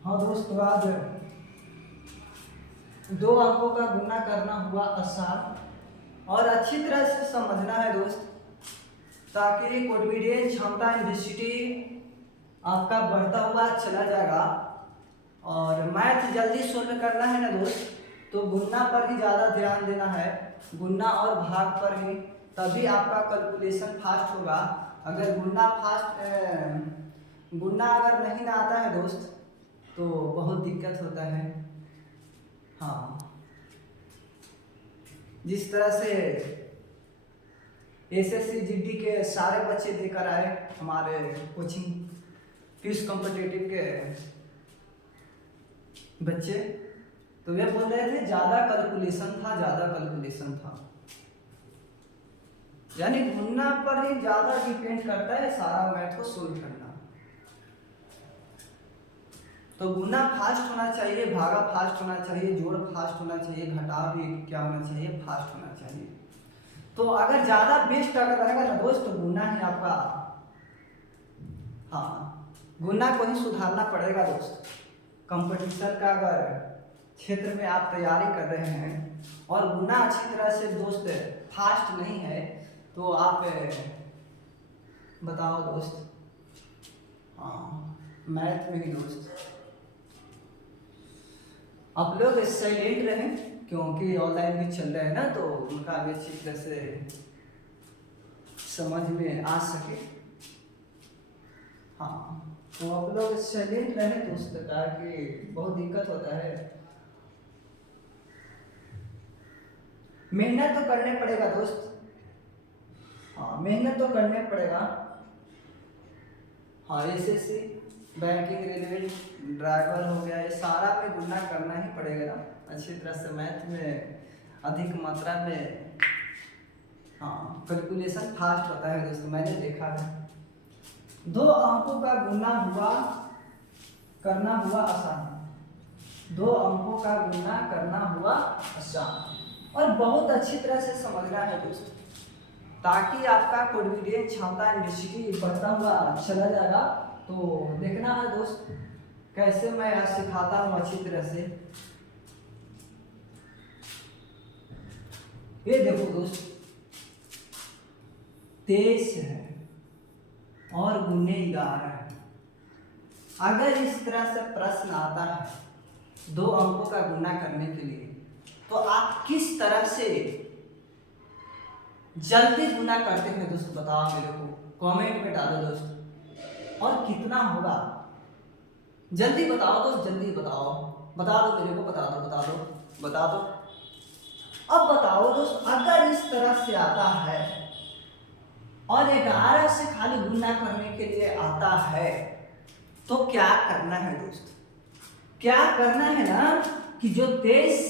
हाँ दोस्त, आज दो अंकों का गुना करना हुआ आसान और अच्छी तरह से समझना है दोस्त, ताकि कॉन्फिडेंस क्षमता इंटेंसिटी आपका बढ़ता हुआ चला जाएगा। और मैथ जल्दी सोल्व करना है ना दोस्त, तो गुना पर ही ज़्यादा ध्यान देना है, गुना और भाग पर ही, तभी आपका कैलकुलेशन फास्ट होगा। अगर गुना अगर नहीं ना आता है दोस्त, तो बहुत दिक्कत होता है। हाँ, जिस तरह से एसएससी जीडी के सारे बच्चे देकर आए हमारे कोचिंग क्विज कॉम्पिटिटिव के बच्चे, तो वे बोल रहे थे ज़्यादा कैलकुलेशन था। यानी गुना पर ही ज़्यादा डिपेंड करता है सारा मैथ को सोल्व करना। तो गुना फास्ट होना चाहिए, भागा फास्ट होना चाहिए, जोड़ फास्ट होना चाहिए, घटाव भी क्या होना चाहिए, फास्ट होना चाहिए। तो अगर ज़्यादा बेस्ट अगर रहेगा ना दोस्त, तो गुना ही आपका, हाँ, गुना को ही सुधारना पड़ेगा दोस्त। कंपटीशन का अगर क्षेत्र में आप तैयारी कर रहे हैं और गुना अच्छी तरह से दोस्त फास्ट नहीं है, तो आप बताओ दोस्त। हाँ, मैथ में ही दोस्त आप लोग साइलेंट रहें, क्योंकि ऑनलाइन भी चल रहे हैं ना, तो उनका भी अच्छी तरह से समझ में आ सके। हाँ, तो आप लोग साइलेंट रहें दोस्त, ताकि बहुत दिक्कत होता है। मेहनत तो करने पड़ेगा दोस्त। हाँ, मेहनत तो करने पड़ेगा। हाँ, एसएससी, बैंकिंग, रेलवे, ड्राइवर हो गया, ये सारा में गुना करना ही पड़ेगा ना अच्छी तरह से। मैथ में अधिक मात्रा में, हाँ, कैलकुलेशन फास्ट होता है दोस्तों, मैंने देखा है। दो अंकों का गुना करना हुआ आसान, दो अंकों का गुना करना हुआ आसान, और बहुत अच्छी तरह से समझना है दोस्त, ताकि आपका कॉन्फिडेंस क्षमता इंटेंसिटी बढ़ता हुआ चला जाएगा। तो देखना है दोस्त कैसे मैं आज सिखाता हूँ अच्छी तरह से। ये देखो दोस्त, 23 है और गुने 11 है। अगर इस तरह से प्रश्न आता है दो अंकों का गुना करने के लिए, तो आप किस तरह से जल्दी गुना करते हैं दोस्त, बताओ मेरे को, कमेंट में डालो दोस्त। और कितना होगा जल्दी बताओ दोस्त, जल्दी बताओ, बता दो मेरे को, बता दो। अब बताओ दोस्त, अगर इस तरह से आता है और 11 से खाली गुना करने के लिए आता है, तो क्या करना है दोस्त? क्या करना है ना कि जो 23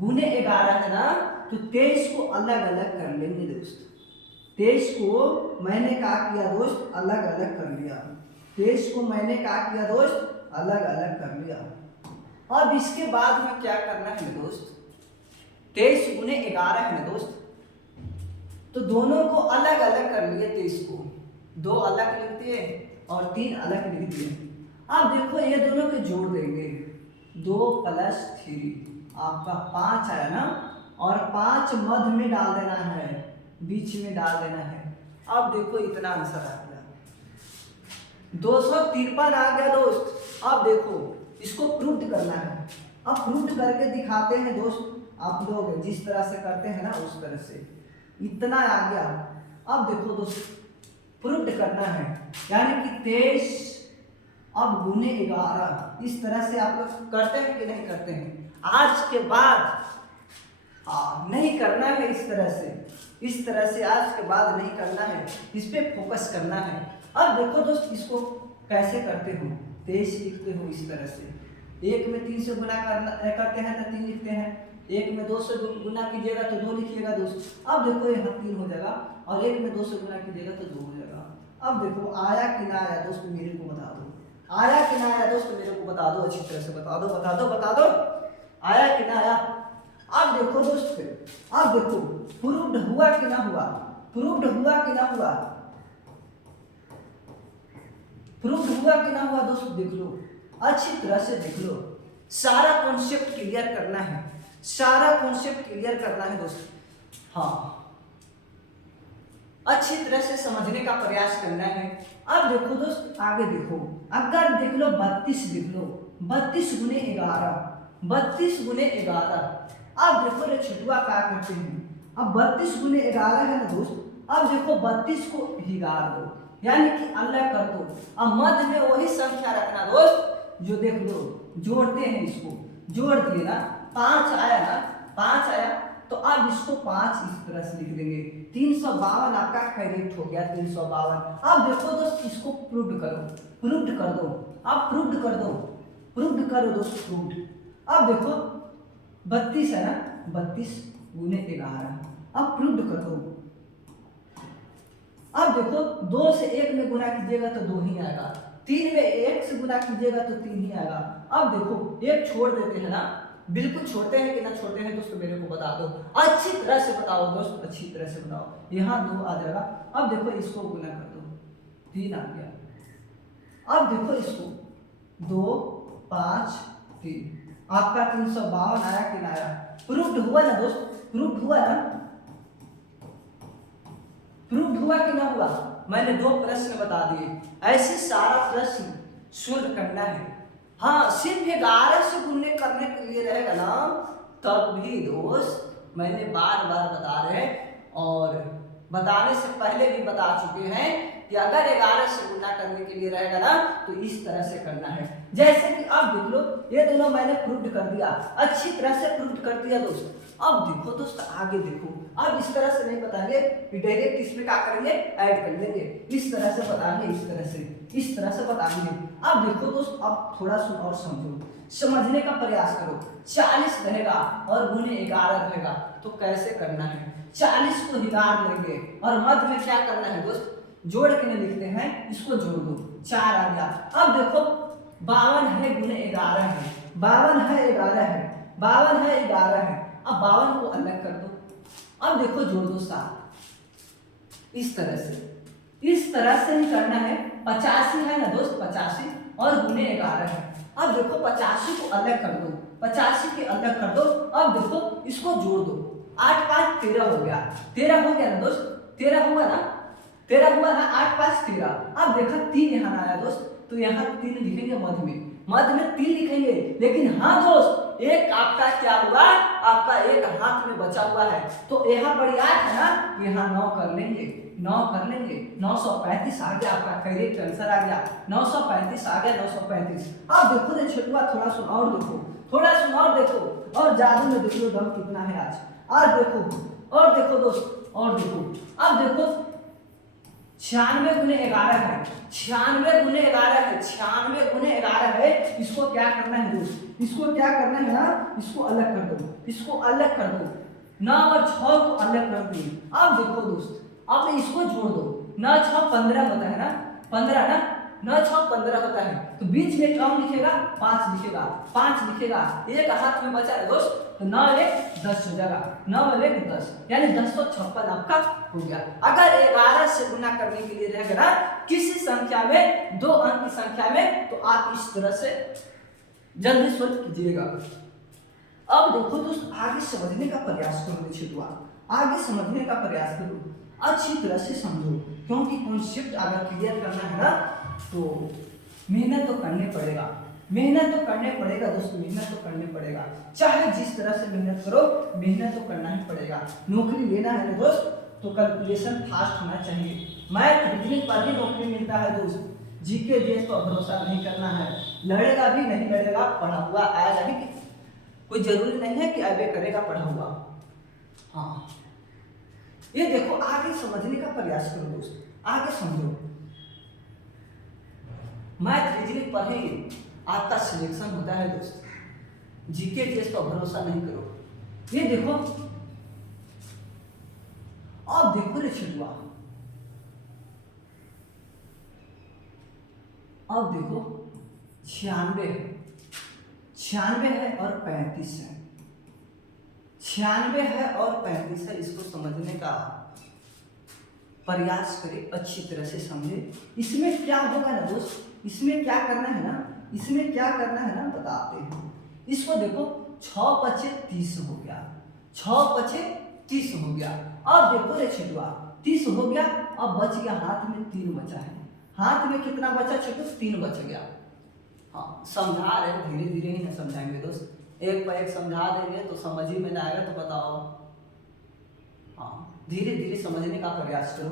गुने 11 है ना, तो 23 को अलग अलग कर लेंगे दोस्त। 23 को मैंने क्या किया दोस्त, अलग अलग कर लिया। 23 को मैंने क्या किया दोस्त, अलग अलग कर लिया। अब इसके बाद में क्या करना है दोस्त, 23 गुने 11 है ना दोस्त, तो दोनों को अलग अलग कर लिए। 23 को 2 अलग लिख दिए और 3 अलग लिख दिए। अब देखो ये दोनों के जोड़ देंगे, 2 + 3 आपका 5 आया ना, और 5 मध्य में डाल देना है, बीच में डाल देना है। अब देखो इतना आंसर आ गया, 253 आ गया दोस्त। अब देखो इसको प्रूफ करना है। अब प्रूफ करके दिखाते हैं दोस्त, आप लोग जिस तरह से करते हैं ना उस तरह से। इतना आ गया। अब देखो दोस्त प्रूफ करना है, यानी कि 23 अब गुने 11, इस तरह से आप लोग करते हैं कि नहीं करते हैं? आज के बाद नहीं करना है इस तरह से आज के बाद नहीं करना है, इस पे फोकस करना है। अब देखो दोस्त इसको कैसे करते हो, 23 लिखते हो इस तरह से, एक में 3 से गुना करते हैं तो 3 लिखते हैं, एक में 2 से गुना कीजिएगा तो 2 लिखिएगा दोस्त। अब देखो यहाँ 3 हो जाएगा, और एक में 2 से गुना कीजिएगा तो 2 हो जाएगा। अब देखो आया कि ना आया दोस्त, मेरे को बता दो, आया कि ना आया दोस्त, मेरे को बता दो, अच्छी तरह से बता दो, आया कि ना आया। अब देखो दोस्त, अब देखो प्रूव्ड हुआ कि ना हुआ, प्रूव्ड हुआ कि ना हुआ दोस्त, देख लो अच्छी तरह से देख लो, सारा कॉन्सेप्ट क्लियर करना है, सारा कॉन्सेप्ट क्लियर करना है दोस्त। हाँ, अच्छी तरह से समझने का प्रयास करना है। अब देखो दोस्त, आगे देखो, अगर देख लो 32 लिख लो, 32 गुने 11, 32 गुने 11। अब देखो रे छुटुआ क्या करते हैं, अब 32 गुने 11 है ना दोस्त, अब देखो 32 को हिगार दो, यानी कि अलग कर दो। अब मध्य में वही संख्या रखना दोस्त जो देख लो जोड़ते हैं, इसको जोड़ दिए ना, 5 आया ना, 5 आया, तो अब इसको 5 इस तरह से लिख देंगे। 352 आपका करेक्ट हो गया, 352। अब देखो दोस्त, इसको प्रूव्ड करो, प्रूव्ड कर दो, अब प्रूव्ड कर दो, प्रूव्ड करो दोस्त, प्रूव्ड। अब देखो 32 है ना, 32 गुने 11, अब प्रूव्ड कर दो। अब देखो 2 से 1 में गुना कीजिएगा तो 2 ही आएगा, 3 में 1 से गुना कीजिएगा तो 3 ही आएगा। अब देखो 1 छोड़ देते हैं ना, बिल्कुल छोड़ते हैं कि ना छोड़ते हैं दोस्त, मेरे को बता दो, अच्छी तरह से बताओ दोस्त, अच्छी तरह से बताओ। यहाँ 2 आ जाएगा, अब देखो इसको गुना कर दो, 3 आ गया। अब देखो इसको 2 5 3, आपका 352 आया कि ना आया? प्रूव्ड हुआ ना दोस्त, प्रूव्ड हुआ ना, प्रूव्ड हुआ कि ना हुआ? मैंने 2 प्रश्न बता दिए, ऐसे सारा प्रश्न सोल्व करना है। हाँ, सिर्फ 11 से गुणने करने के लिए रहेगा ना, तब भी दोस्त मैंने बार बार बता रहे, और बताने से पहले भी बता चुके हैं कि अगर 11 से गुणा करने के लिए रहेगा ना तो इस तरह से करना है। जैसे कि अब देख लो, ये दोनों मैंने प्रूव्ड कर दिया, अच्छी तरह से प्रूव्ड कर दिया दोस्त। अब देखो दोस्त, आगे देखो, अब इस तरह से नहीं बताएंगे, डायरेक्ट इसमें क्या करेंगे, ऐड कर लेंगे, इस तरह से बताएंगे, इस तरह से, इस तरह से बताएंगे। अब देखो दोस्त, अब थोड़ा सा और समझो, समझने का प्रयास करो। 40 रहेगा और गुने 11 रहेगा, तो कैसे करना है? 40 को हिगार लेंगे और मध्य में क्या करना है दोस्त, जोड़ के नहीं लिखते हैं, इसको जोड़ दो, 4 आ गया। अब देखो 52 है गुने 11 है, 52 है 11 है, 52 है 11 है। अब 52 को अलग कर दो, अब देखो जोड़ दो 7, इस तरह से, इस तरह से ही करना है। 85 है ना दोस्त, 85 और गुने 11 है। अब देखो 85 को अलग कर दो, 85 के अलग कर दो। अब देखो इसको जोड़ दो, 8 5 13 हो गया, 13 हो गया ना दोस्त, 13 हुआ ना, 13 हुआ ना, 8 5 13। अब देखा 3 यहाँ आया दोस्त, तो यहाँ 3 लिखेंगे मध्य में, मध्य में 3 लिखेंगे। लेकिन हाँ दोस्त, एक आपका क्या हुआ, आपका एक हाथ में बचा हुआ है, तो यहाँ पर 8 है ना, यहाँ 9 कर लेंगे, 9 कर लेंगे, 935 आ गया, आपका करेक्ट आंसर आ गया, 935 आ गया, 935। अब देखो रे छुटुआ, थोड़ा सुन और देखो, थोड़ा सुन और देखो, और जादू में देख लो दम कितना है आज। और देखो, और देखो दोस्त, और देखो, अब देखो 96 गुने 11 है, 96 गुने 11 है, 96 गुने 11 है। इसको क्या करना है दोस्त, इसको क्या करना है ना, इसको अलग कर दो, इसको अलग कर दो, 9 और 6 को अलग कर दिए। अब देखो दोस्त, अब इसको जोड़ दो, 9 6 15 होता है ना, 15 ना, 9 6 15 होता है, तो बीच में कम लिखेगा, 5 लिखेगा, 5 लिखेगा, एक हाथ में बचा है दोस्त, तो 9 1 10 हो जाएगा, 9 1 10, यानी 1056 आपका हो गया। अगर 11 से गुना करने के लिए रहेगा ना किसी संख्या में, 2 अंक की संख्या में, तो आप इस तरह से जल्दी सोल्व कीजिएगा। अब देखो दोस्त, आगे समझने का प्रयास करो छिटुआ, आगे समझने का प्रयास करो, अच्छी तरह से समझो, क्योंकि कॉन्सेप्ट अगर क्लियर करना है ना तो मेहनत तो करनी पड़ेगा, मेहनत तो करने पड़ेगा दोस्त, मेहनत तो करने पड़ेगा, चाहे जिस तरह से मेहनत करो, मेहनत तो करना ही पड़ेगा। नौकरी लेना है ना दोस्त, तो कैलकुलेशन फास्ट होना चाहिए। मैथ रीजनिंग पर ही नौकरी मिलता है दोस्त, जीके जीएस पर भरोसा नहीं करना है, लड़ेगा भी नहीं लड़ेगा, पढ़ा हुआ आएगा भी, कोई जरूरी नहीं है कि अबे करेगा पढ़ा हुआ। हाँ, ये देखो, आगे समझने का प्रयास करो दोस्त, आगे समझो, मैथ रीजनिंग पर ही आपका सिलेक्शन होता है दोस्त, जीके जीएस पर भरोसा नहीं करो। ये देखो, अब देखो रे छिटुआ, अब देखो 96 है, 96 है और 35 है, 96 है और 35 है, इसको समझने का प्रयास करें, अच्छी तरह से समझे। इसमें क्या होगा ना दोस्त, इसमें क्या करना है ना, इसमें क्या करना है ना बताते हैं। इसको देखो 6 पचे 30 हो गया, 6 पचे 30 हो गया। अब देखो रे छेदुआ 30 हो गया, अब बच गया हाथ में 3 बचा है। हाथ में कितना बचा छेदुआ? 3 बच गया। हाँ समझा रहे, धीरे धीरे ही ना समझाएंगे दोस्त, एक पर एक समझा देंगे तो समझ ही में ना आएगा तो बताओ। हाँ धीरे धीरे समझने का प्रयास करो।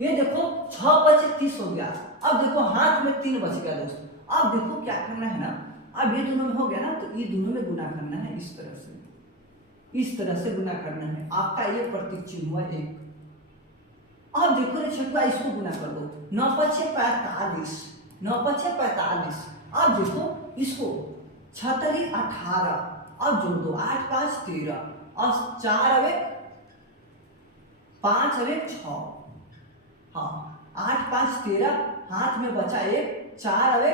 ये देखो 6 बचे 30 हो गया। अब देखो हाथ में 3 बच गया दोस्त। अब देखो क्या करना है ना, अब ये दोनों में हो गया ना, तो ये दोनों में गुना करना है इस तरह से, इस तरह से गुना करना है। आपका ये प्रतीक चिन्ह हुआ 1। अब देखो रे छठवा, इसको गुना कर दो, 9 पचे 45, 9 पचे 45। अब देखो इसको 6 18, अब जोड़ दो 8 5 13, और 4 अवे 5 अवे 6। हाँ 8 5 13, हाथ में बचा 1, 4 अवे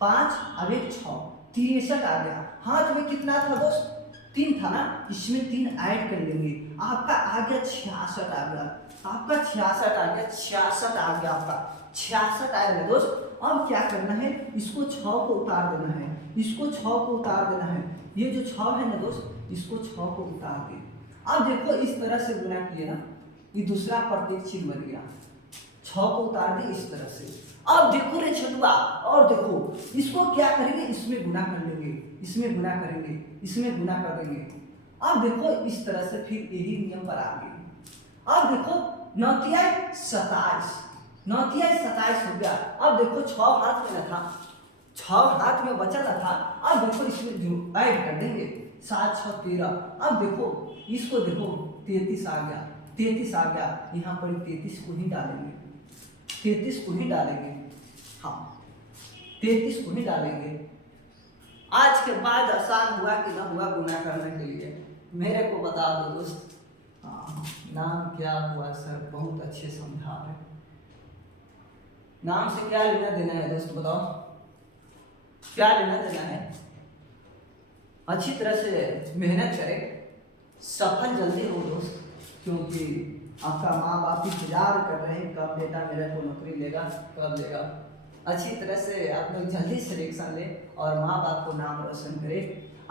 5 अवे 6, 63 आ गया। हाथ में कितना था दोस्त? 3 था ना, इसमें 3 ऐड कर लेंगे, आपका आ गया 66 आ गया, आपका 66 आ गया, 66 आ गया, आपका 66 आएगा दोस्त। अब क्या करना है, इसको 6 को उतार देना है, इसको 6 को उतार देना है। ये जो 6 है ना दोस्त, इसको 6 को उतार दे। अब देखो इस तरह से गुना किए ना, ये दूसरा प्रतीक चिन्ह बन गया, 6 को उतार दे इस तरह से। अब देखो रे छठुआ, और देखो इसको क्या करेंगे, इसमें गुना कर लेंगे, इसमें गुना करेंगे, इसमें गुना कर देंगे। अब देखो इस तरह से फिर यही नियम पर आ गए। अब देखो 9 तिया 27, 9 तिया 27 हो गया। अब देखो 6 हाथ में न था, 6 हाथ में बचा न था। अब देखो इसमें जो ऐड कर देंगे, 7 6 13। अब देखो इसको देखो 33 आ गया, 33 आ गया, यहाँ पर 33 को ही डालेंगे, 33 को ही डालेंगे। हाँ 33 को ही डालेंगे। आज के बाद आसान हुआ कि ना हुआ गुना करने के लिए, मेरे को बता दो दोस्त। हाँ नाम क्या हुआ सर, बहुत अच्छे समझा रहे। नाम से क्या लेना देना है दोस्त, बताओ क्या लेना देना है? अच्छी तरह से मेहनत करें, सफल जल्दी हो दोस्त, क्योंकि आपका माँ बाप इंतजार कर रहे हैं कब बेटा मेरे को नौकरी लेगा, कब लेगा। अच्छी तरह से आप लोग जल्दी सिलेक्शन ले और माँ बाप को नाम रोशन करे।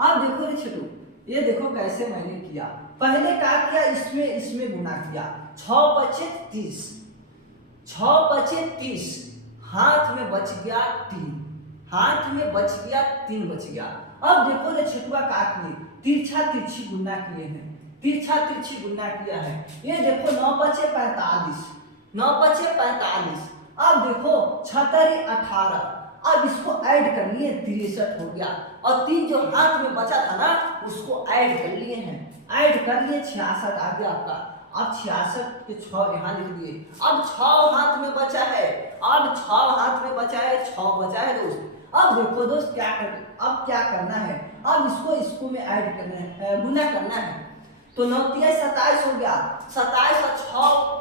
आप देखो रे छोटू, ये देखो कैसे मैंने किया। पहले क्या किया, इसमें गुना किया, 6 पचे 30, 6 पचे 30, हाथ में बच गया 3, हाथ में बच गया 3 बच गया। अब देखो रे छठुआ का किए, तिरछा तिरछी गुना किए हैं, तिरछा तिरछी गुना किया है। ये देखो 9 पचे 45, 9 पचे 45। अब देखो 6 18, अब इसको ऐड कर लिए 63 हो गया, और 3 जो हाथ में बचा था ना उसको ऐड कर लिए हैं, ऐड कर लिए 66 आ गया आपका। अब 66 के 6 यहाँ लिख दिए। अब 6 हाथ में बचा है, अब 6 हाथ में बचा है, 6 बचा है दोस्त। अब देखो दोस्त क्या अब क्या करना है, अब इसको में ऐड करना है, गुना करना है। तो 9 तिया 27 हो गया, 27 और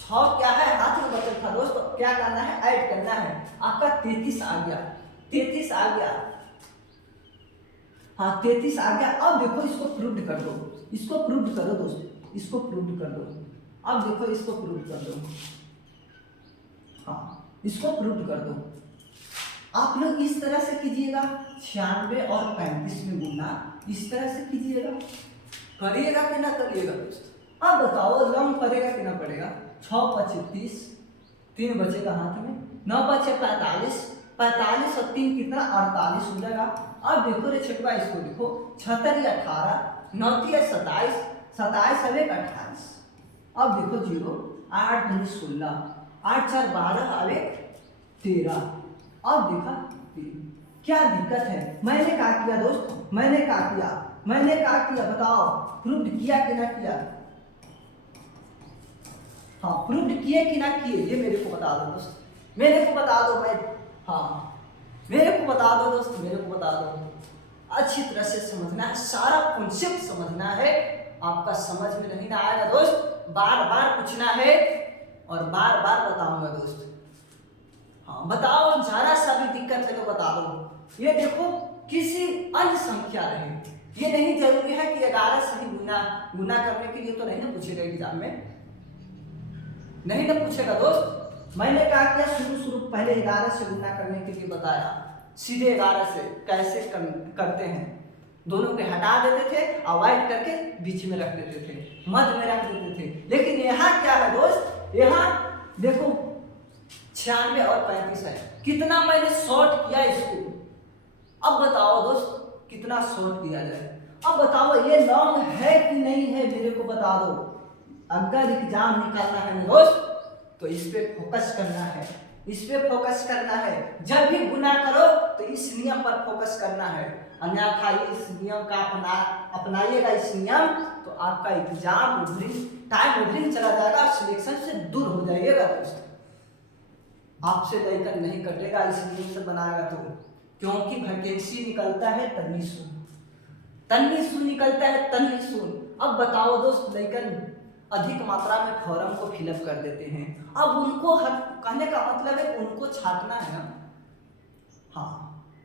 6 क्या है, हाथ में बचल था दोस्त, क्या करना है, ऐड करना है। आपका 33 आ गया, 33 आ गया। हाँ 33 आ गया। अब देखो इसको प्रूव कर दो, इसको प्रूव करो दोस्त, इसको प्रूव कर दो। अब देखो इसको प्रूव कर दो, हाँ इसको प्रूव कर दो। आप लोग इस तरह से कीजिएगा, 96 और 35 में गुना इस तरह से कीजिएगा, करिएगा कि ना करिएगा दोस्त? अब बताओ लंब पड़ेगा कि ना पड़ेगा? 6 पचे 30, 3 बचेगा हाथ में, 9 पचे 45, 45 और 3 कितना 48 हो जाएगा। अब देखो रे छठवा, इसको देखो 6 18, 9 तिया 27, 27 और 1 28। अब देखो 0, 8 2 16, 8 4 12 और 1 13। अब देखा क्या दिक्कत है? मैंने क्या किया दोस्त, मैंने क्या किया बताओ, प्रूव किया कि ना किया? हाँ प्रूव किए कि ना किए, ये मेरे को बता दो दोस्त, मेरे को बता दो। मैं हाँ मेरे को बता दो दोस्त, मेरे को बता दो। अच्छी तरह से समझना है, सारा कॉन्सेप्ट समझना है। आपका समझ में नहीं ना आएगा दोस्त, बार बार पूछना है और बार बार बताऊंगा दोस्त। हाँ बताओ, जरा सा भी दिक्कत है तो बता दो। ये देखो किसी अन्य संख्या रहे, ये नहीं जरूरी है कि 11 से ही गुना करने के लिए तो नहीं ना पूछेगा एग्जाम में, नहीं ना पूछेगा दोस्त। मैंने क्या किया, शुरू पहले 11 से गुना करने के लिए बताया, सीधे 11 से कैसे करते हैं, दोनों के हटा देते थे, अवॉइड करके बीच में रख देते थे, मध्य में रख देते थे। लेकिन यहाँ क्या है दोस्त, यहाँ देखो 96 और 35 है, कितना मैंने शॉर्ट किया इसको। अब बताओ दोस्त कितना शॉर्ट किया जाए, अब बताओ ये लॉन्ग है कि नहीं है, मेरे को बता दो। अगर एग्जाम निकालना है दोस्त तो इस पे फोकस करना है, इस पे फोकस करना है। जब भी गुना करो तो इस नियम पर फोकस करना है, अन्यथा इस नियम का अपनाइएगा इस नियम, तो आपका एग्जाम टाइम उधरिंग चला जाएगा, सिलेक्शन से दूर हो जाइएगा दोस्त। आपसे लेकर नहीं कटेगा इस नियम से बनाएगा तो, क्योंकि वैकेंसी निकलता है तन्नी सुन निकलता है तन्नी सुन। अब बताओ दोस्त, लेकर अधिक मात्रा में फॉर्म को फिलअप कर देते हैं। अब उनको कहने का मतलब है उनको छांटना है ना,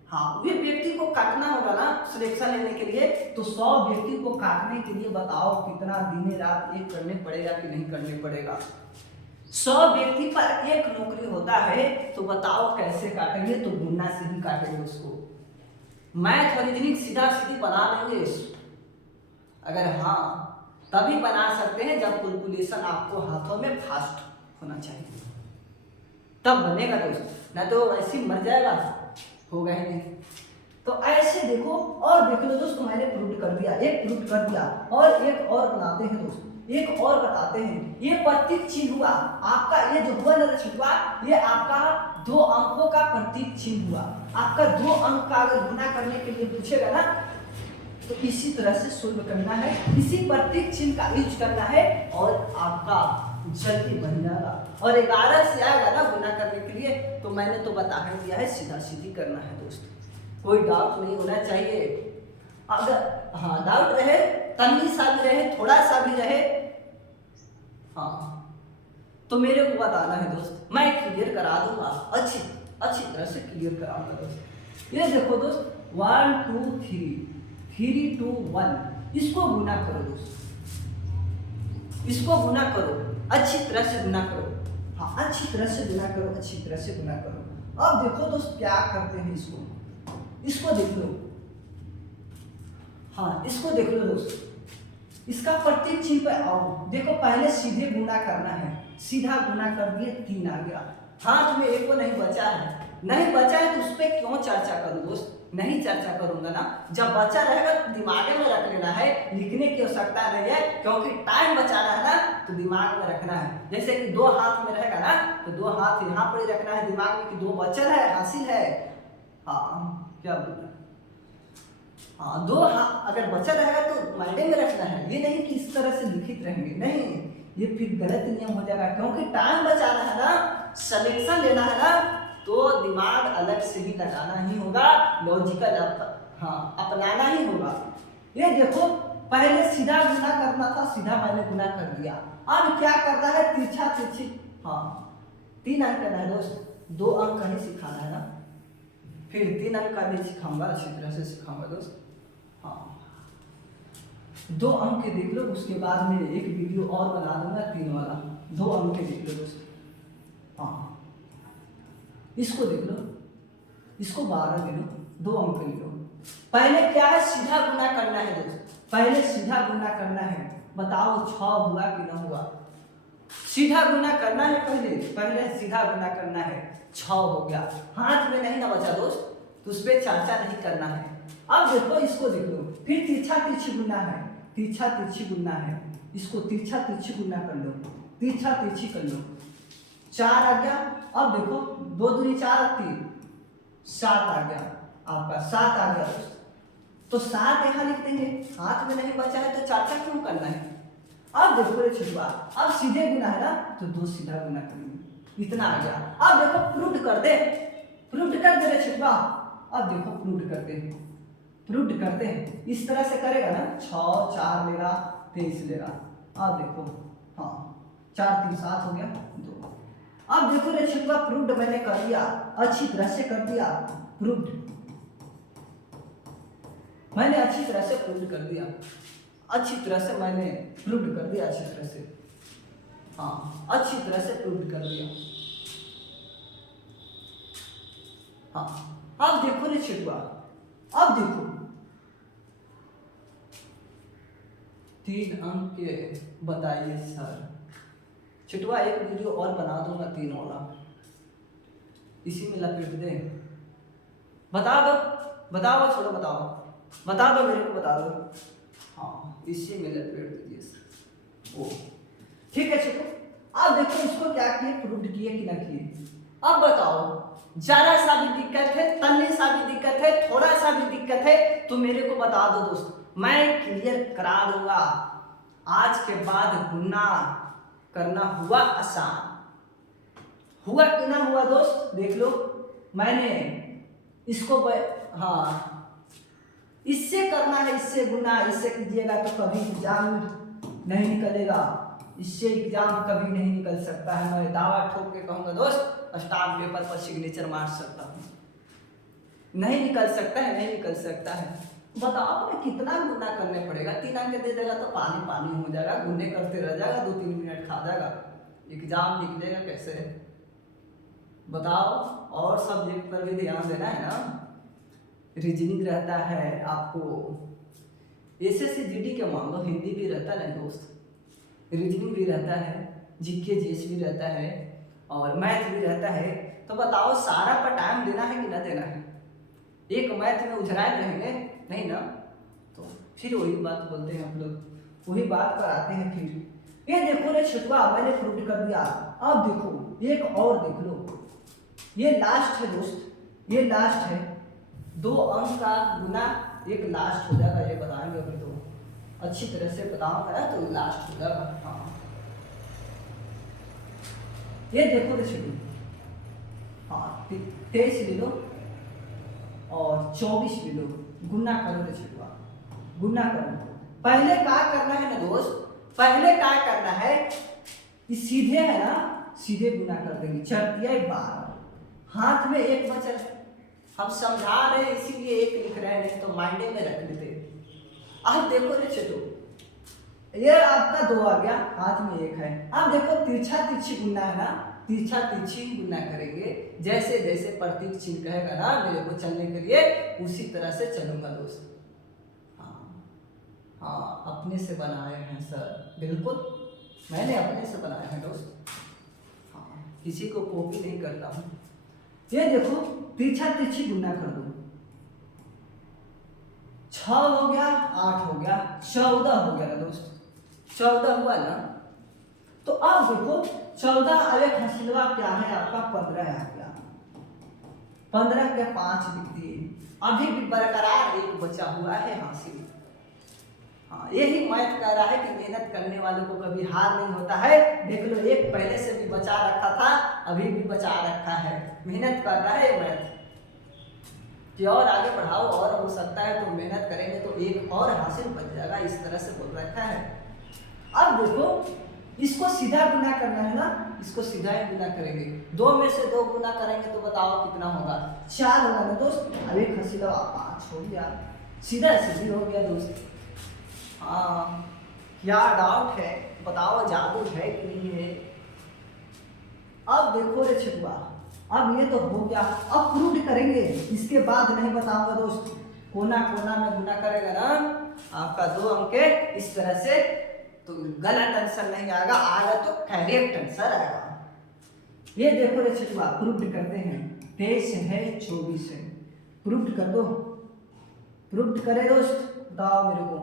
हाँ वे व्यक्ति को काटना होगा ना सिलेक्शन लेने के लिए, तो 100 व्यक्ति को काटने के लिए बताओ कितना दिन रात एक करने पड़ेगा कि नहीं करने पड़ेगा। 100 व्यक्ति पर एक नौकरी होता है, तो बताओ कैसे काटेंगे, तो गुना से ही काटेंगे उसको। मैथ और रीजनिंग सीधा सीधी बना लेंगे अगर हाँ, तभी बना सकते हैं जब कैलकुलेशन आपको हाथों में फास्ट होना चाहिए, तब बनेगा दोस्त, ना तो ऐसे ही मर जाएगा, होगा ही नहीं। तो ऐसे देखो और देख लो दोस्त, मैंने प्रूव कर दिया, एक प्रूव कर दिया, और एक और बनाते हैं दोस्त, एक और बताते हैं। ये प्रतीक चिन्ह हुआ आपका, ये जो हुआ ना छिपा, ये आपका 2 अंकों का प्रतीक चिन्ह हुआ। आपका 2 अंक का अगर गुना करने के लिए पूछेगा ना, तो इसी तरह से सोल्व करना है, इसी प्रतीक चिन्ह का यूज करना है, और आपका जल्दी बन जाएगा। और 11 से आएगा ना गुना करने के लिए, तो मैंने तो बता ही दिया है, सीधा सीधी करना है दोस्त, कोई डाउट नहीं होना चाहिए। अगर हाँ डाउट रहे, तन्नी सा भी रहे, थोड़ा सा भी रहे, हाँ तो मेरे को बताना है दोस्त, मैं क्लियर करा दूंगा, अच्छी तरह से क्लियर कराऊंगा दोस्त। ये देखो दोस्त 1 2 3 3 2 1, इसको गुना करो दोस्त, इसको गुना करो, अच्छी तरह से गुना करो, हाँ अच्छी तरह से गुना करो, अच्छी तरह से गुना करो। अब देखो दोस्त क्या करते हैं, इसको देख लो, हाँ इसको देख लो दोस्त, इसका प्रतीक चिन्ह पे आओ, देखो पहले सीधे गुना करना है, सीधा गुना कर दिए 3 आ गया, हाथ में एक को नहीं बचा है, नहीं बचा है तो उस पर क्यों चर्चा करूं दोस्त, नहीं चर्चा करूंगा ना, जब बचा रहेगा तो दिमाग में रख लेना है, लिखने की आवश्यकता नहीं है, क्योंकि टाइम बचाना है ना, तो दिमाग में रखना है। जैसे कि 2 हाथ में रहेगा ना, तो 2 हाथ यहाँ पर ही रखना है दिमाग में कि 2 बचल है, हासिल है, हाँ क्या बोलना, हाँ 2 हाथ अगर बचा रहेगा तो माइंड में रखना है, ये नहीं कि इस तरह से लिखित रहेंगे, नहीं ये फिर गलत नियम हो जाएगा, क्योंकि टाइम बचाना है ना, सिलेक्शन लेना है ना, तो दिमाग अलग से ही लगाना ही होगा, लॉजिकल अपनाना ही होगा। ये देखो पहले सीधा गुना करना था, सीधा मैंने गुना कर दिया, अब क्या करना है, तिरछा तिरछी, हाँ 3 अंक करना है दोस्त, 2 अंक का ही सिखाना है ना, फिर 3 अंक का भी सिखाऊंगा, अच्छी तरह से सिखाऊंगा दोस्त, हाँ 2 अंक के देख लो, उसके बाद में एक वीडियो और बना दूंगा 3 वाला, 2 अंक के देख लो दोस्त, हाँ इसको देख लो, इसको 12 ले लो, 2 अंक ले लो। पहले क्या है, सीधा गुना करना है दोस्त, पहले सीधा गुना करना है, बताओ 6 हुआ कि ना हुआ, सीधा गुना करना है, पहले सीधा गुना करना है, 6 हो गया, हाथ में नहीं ना बचा दोस्त, तो उस पर चर्चा नहीं करना है। अब देखो इसको देख लो, फिर तिरछा तिरछी गुना है, तिरछा तिरछी गुना है, इसको तिरछा तिरछी गुना कर लो, तिरछा तिरछी कर लो, 4 आ गया। अब देखो 2 दूनी 4 3 7 आ गया, आपका 7 आ गया, तो 7 यहाँ लिख देंगे, हाथ में नहीं बचा है तो चर्चा क्यों करना है। अब देखो रे छुटवा, अब सीधे गुना है ना, तो 2 सीधा गुना करेंगे, इतना आ गया। अब देखो प्रूफ कर दे रे छुटवा, अब देखो प्रूफ करते हैं, इस तरह से करेगा ना, 6 4 लेगा 23 लेगा, अब देखो हाँ 4 3 7 हो गया 2। अब देखो रे छुटवा प्रूफ मैंने कर दिया, अच्छी तरह से कर दिया, प्रूफ मैंने अच्छी तरह से प्रूफ कर दिया, अच्छी तरह से मैंने प्रूफ कर दिया, अच्छी तरह से, हाँ अच्छी तरह से प्रूफ कर दिया। हाँ अब देखो रे छिटुआ, अब देखो 3 अंक के बताइए सर। छिटुआ एक वीडियो और बना दूंगा 3 वाला, इसी में लपेट दे। बता दो, बताओ, छोड़ो बताओ, बता दो मेरे को, बता दो। हाँ इसी में लपेट दीजिए सर। ओ ठीक है छिटू, अब देखो इसको क्या किए, प्रूव किए कि ना किए। अब बताओ, जरा सा भी दिक्कत है, तन्ने सा भी दिक्कत है, थोड़ा सा भी दिक्कत है तो मेरे को बता दो दोस्त, मैं क्लियर करा दूंगा। आज के बाद गुना करना हुआ आसान। हुआ कि ना हुआ दोस्त, देख लो। मैंने इसको हाँ इससे करना है, इससे गुना, इससे कीजिएगा तो कभी एग्जाम नहीं निकलेगा, इससे एग्जाम कभी नहीं निकल सकता है। मैं दावा ठोक के कहूंगा दोस्त, स्टाफ पेपर पर सिग्नेचर मार सकता हूँ। नहीं निकल सकता है, नहीं निकल सकता है। बताओ मैं कितना गुना करने पड़ेगा, 3 अंक दे देगा तो पानी पानी हो जाएगा, गुने करते रह जाएगा, 2-3 मिनट खा जाएगा, एग्जाम निकलेगा कैसे बताओ। और सब्जेक्ट पर भी ध्यान देना है ना, रीजनिंग रहता है आपको, एसएससी जीडी के मान लो, हिंदी भी रहता है दोस्त, रीजनिंग भी रहता है, जीके जीएस भी रहता है और मैथ भी रहता है। तो बताओ सारा पर टाइम देना है कि ना देना है? एक मैथ में उझराए रहेंगे नहीं ना, तो फिर वही बात बोलते हैं हम लोग, वही बात पर आते हैं। फिर ये देखो रे छिटुआ, मैंने प्रूव कर दिया। अब देखो एक और देख लो, ये लास्ट है दोस्त, ये लास्ट है। 2 अंक का गुना एक लास्ट हो जाएगा, ये बताएंगे अभी तो अच्छी तरह से बताऊंगा ना तो लास्ट हो जाएगा। हाँ ये देखो रे छिटू, हाँ 23 ले लो और 24 ले लो, गुना करो रे छिटुआ, गुना करो। पहले क्या करना है ना दोस्त, पहले क्या करना है, ये सीधे है ना, सीधे गुना कर देंगे। 4×12, हाथ में 1 बचा, हम समझा रहे हैं इसीलिए 1 लिख रहे हैं, नहीं तो माइंडे में रख लेते। अब देखो रे छिटू, ये आपका 2 आ गया, हाथ में 1 है। अब देखो तिरछा तिरछी गुना है ना, तिरछा तिरछी गुना करेंगे, जैसे जैसे प्रतीक चिन्ह कहेगा ना मेरे को चलने के लिए, उसी तरह से चलूंगा दोस्त। हाँ हाँ अपने से बनाए हैं सर, बिल्कुल मैंने अपने से बनाए हैं दोस्त। हाँ किसी को कॉपी नहीं करता हूँ। ये देखो तिरछा तिरछी गुना कर दो, 6 हो गया, 8 हो गया, 14 हो गया ना दोस्त, 14 हुआ ना। तो अब देखो 14 अरे हसीलवा क्या है आपका, 15 आ गया, 15 के 5 लिख दिए, अभी भी बरकरार 1 बचा हुआ है हासिल। हाँ यही मैथ कह रहा है कि मेहनत करने वालों को कभी हार नहीं होता है। देख लो 1 पहले से भी बचा रखा था, अभी भी बचा रखा है, मेहनत कर रहा है मैथ कि और आगे बढ़ाओ, और हो सकता है तो मेहनत करेंगे तो 1 और हासिल बच जाएगा, इस तरह से बोल रखा है। अब देखो इसको सीधा गुना करना है ना, इसको सीधा ही गुना करेंगे, 2 में से 2 गुना करेंगे तो बताओ कितना होगा, 4 होगा ना दोस्त। अब 1 हसीला 5 हो गया, सीधा सीधी हो गया दोस्त। हाँ क्या डाउट है बताओ, जादू है कि नहीं है? अब देखो रे छिटुआ, अब ये तो हो गया, अब प्रूव करेंगे, इसके बाद नहीं बताऊंगा दोस्त। कोना कोना में गुना करेगा ना आपका 2 अंक के, इस तरह से तो गलत आंसर नहीं आएगा, आएगा तो करेक्ट आंसर आएगा। ये देखो रे छिटुआ, प्रूव करते हैं, 23 है 24 है, प्रूव कर दो, प्रूव करे दोस्त, बताओ मेरे को।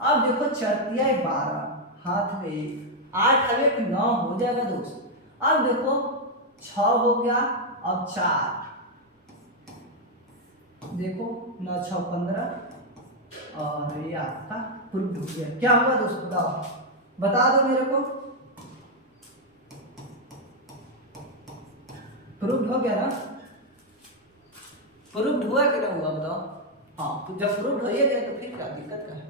अब देखो 4×12, हाथ में 1, 8 अब 1 9 हो जाएगा दोस्त। अब देखो 6 हो गया, अब 4 देखो 9 6 15 और ये आपका प्रूव हो गया। क्या हुआ दोस्त बताओ, बता दो मेरे को, प्रूव हो गया ना, प्रूव हुआ कि नहीं हुआ बताओ। हाँ तो जब प्रूव हो गया तो फिर क्या दिक्कत है